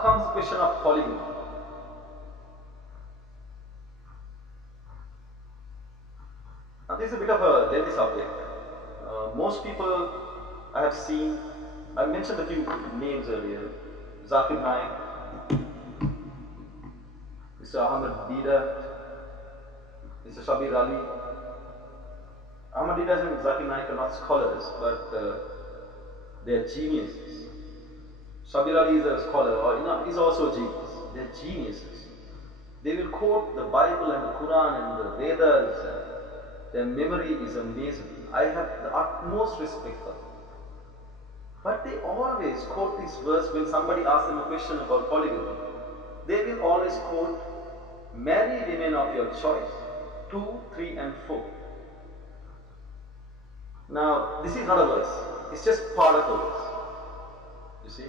Now comes the question of polygamy. Now this is a bit of a lengthy subject. Most people I have seen, I mentioned a few names earlier, Zakir Naik, Mr. Ahmed Dida, Mr. Shabir Ali. Ahmed Dida and Zakir Naik are not scholars, but they are geniuses. Shabir Ali is a scholar, or he's also a genius. They are geniuses. They will quote the Bible and the Quran and the Vedas. Their memory is amazing. I have the utmost respect for them. But they always quote this verse when somebody asks them a question about polygamy. They will always quote, marry women of your choice, 2, 3 and 4. Now, this is not a verse. It's just part of a verse. You see?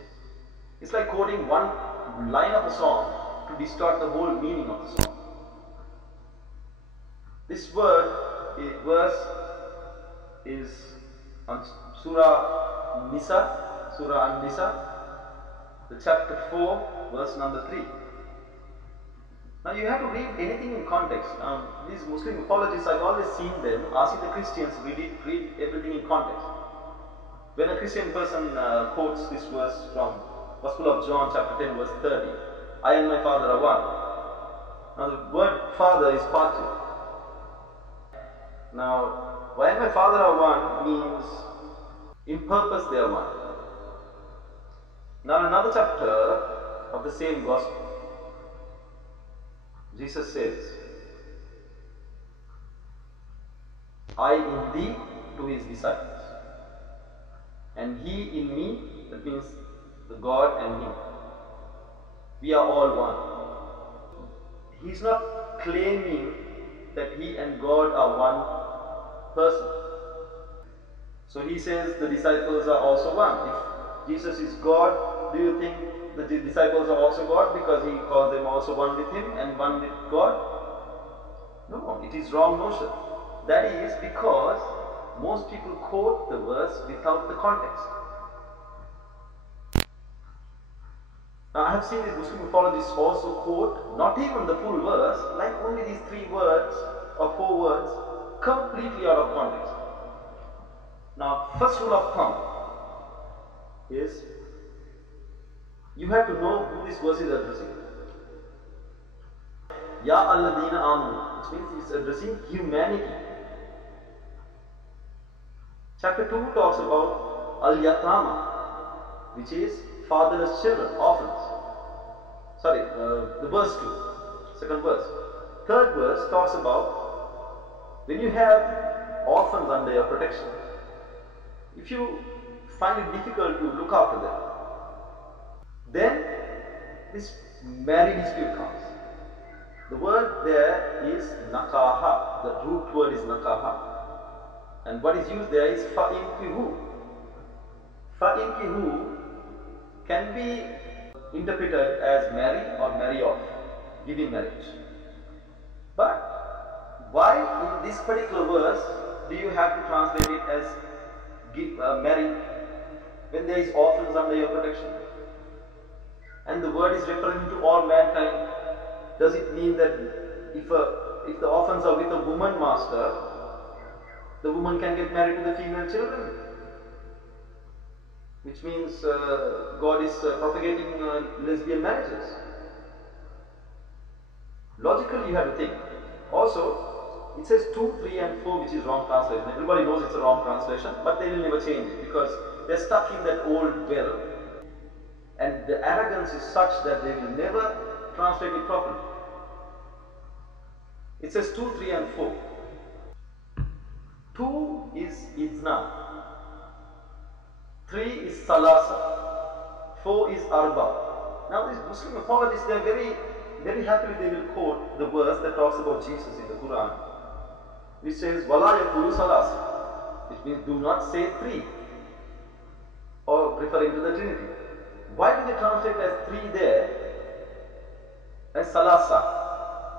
It's like quoting one line of a song to distort the whole meaning of the song. This verse is on Surah An-Nisa, the chapter 4, verse number 3. Now you have to read anything in context. These Muslim apologists, I've always seen them asking the Christians to read everything in context. When a Christian person quotes this verse from Gospel of John chapter 10 verse 30, I and my Father are one. Now the word Father is part 2. Now, I and my Father are one means in purpose they are one. Now another chapter of the same Gospel, Jesus says, I in thee, to his disciples, and he in me, that means the God and him. We are all one. He is not claiming that he and God are one person. So he says the disciples are also one. If Jesus is God, do you think the disciples are also God because he calls them also one with him and one with God? No, it is wrong notion. That is because most people quote the verse without the context. Now I have seen these Muslim apologists also quote not even the full verse, like only these 3 words or 4 words, completely out of context. Now, first rule of thumb is you have to know who this verse is addressing. Ya alladina amanu, which means it's addressing humanity. Chapter 2 talks about al-yatama, which is fatherless children, orphans. Sorry, the verse 2, second verse. Third verse talks about when you have orphans under your protection, if you find it difficult to look after them, then this marriage dispute comes. The word there is nakaha, the root word is nakaha. And what is used there is fa'inkihu. Fa'inkihu can be interpreted as marry or marry off, give in marriage. But why in this particular verse do you have to translate it as marry when there is orphans under your protection? And the word is referring to all mankind. Does it mean that if the orphans are with a woman master, the woman can get married to the female children? Which means God is propagating lesbian marriages. Logically you have to think. Also, it says 2, 3 and 4, which is wrong translation. Everybody knows it's a wrong translation, but they will never change it because they're stuck in that old well. And the arrogance is such that they will never translate it properly. It says 2, 3 and 4. 2 is Idna. 3 is Salasa. 4 is Arba. Now these Muslim apologists, they are very happily they will quote the verse that talks about Jesus in the Quran, which says, Wala yakulu Salasa, which means do not say 3, or referring to the Trinity. Why do they translate as 3 there, as Salasa?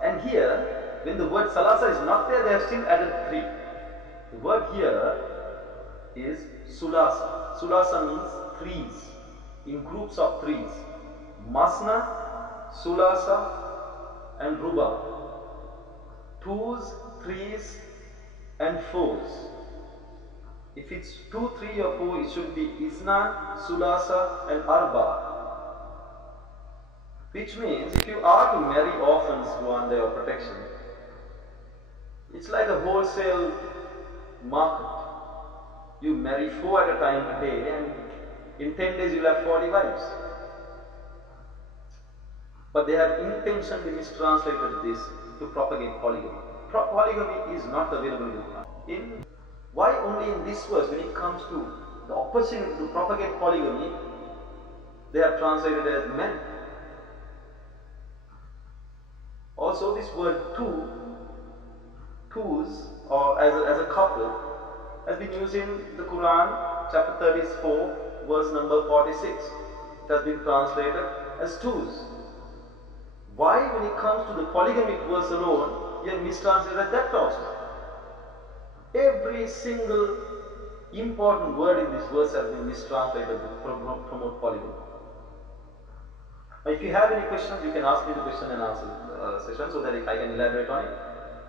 And here, when the word Salasa is not there, they have still added 3. The word here is Sulasa. Sulasa means threes, in groups of threes. Masna, Sulasa and Ruba. Twos, threes and fours. If it's 2, 3 or 4, it should be Isnan, Sulasa and Arba. Which means if you are to marry orphans who are under your protection, it's like a wholesale market. You marry 4 at a time a day and in 10 days you'll have 40 wives. But they have intentionally mistranslated this to propagate polygamy. Polygamy is not available in the Quran. Why only in this verse, when it comes to the opportunity to propagate polygamy, they have translated as men. Also, this word two, twos, or as a couple, has been used in the Quran, chapter 34, verse number 46. It has been translated as twos. Why, when it comes to the polygamic verse alone, you have mistranslated that also? Every single important word in this verse has been mistranslated to promote polygamy. If you have any questions, you can ask me the question and answer session so that I can elaborate on it.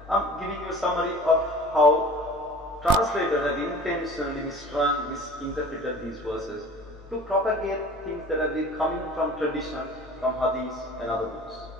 I'm giving you a summary of how translators have intentionally misinterpreted these verses to propagate things that have been coming from tradition, from hadith and other books.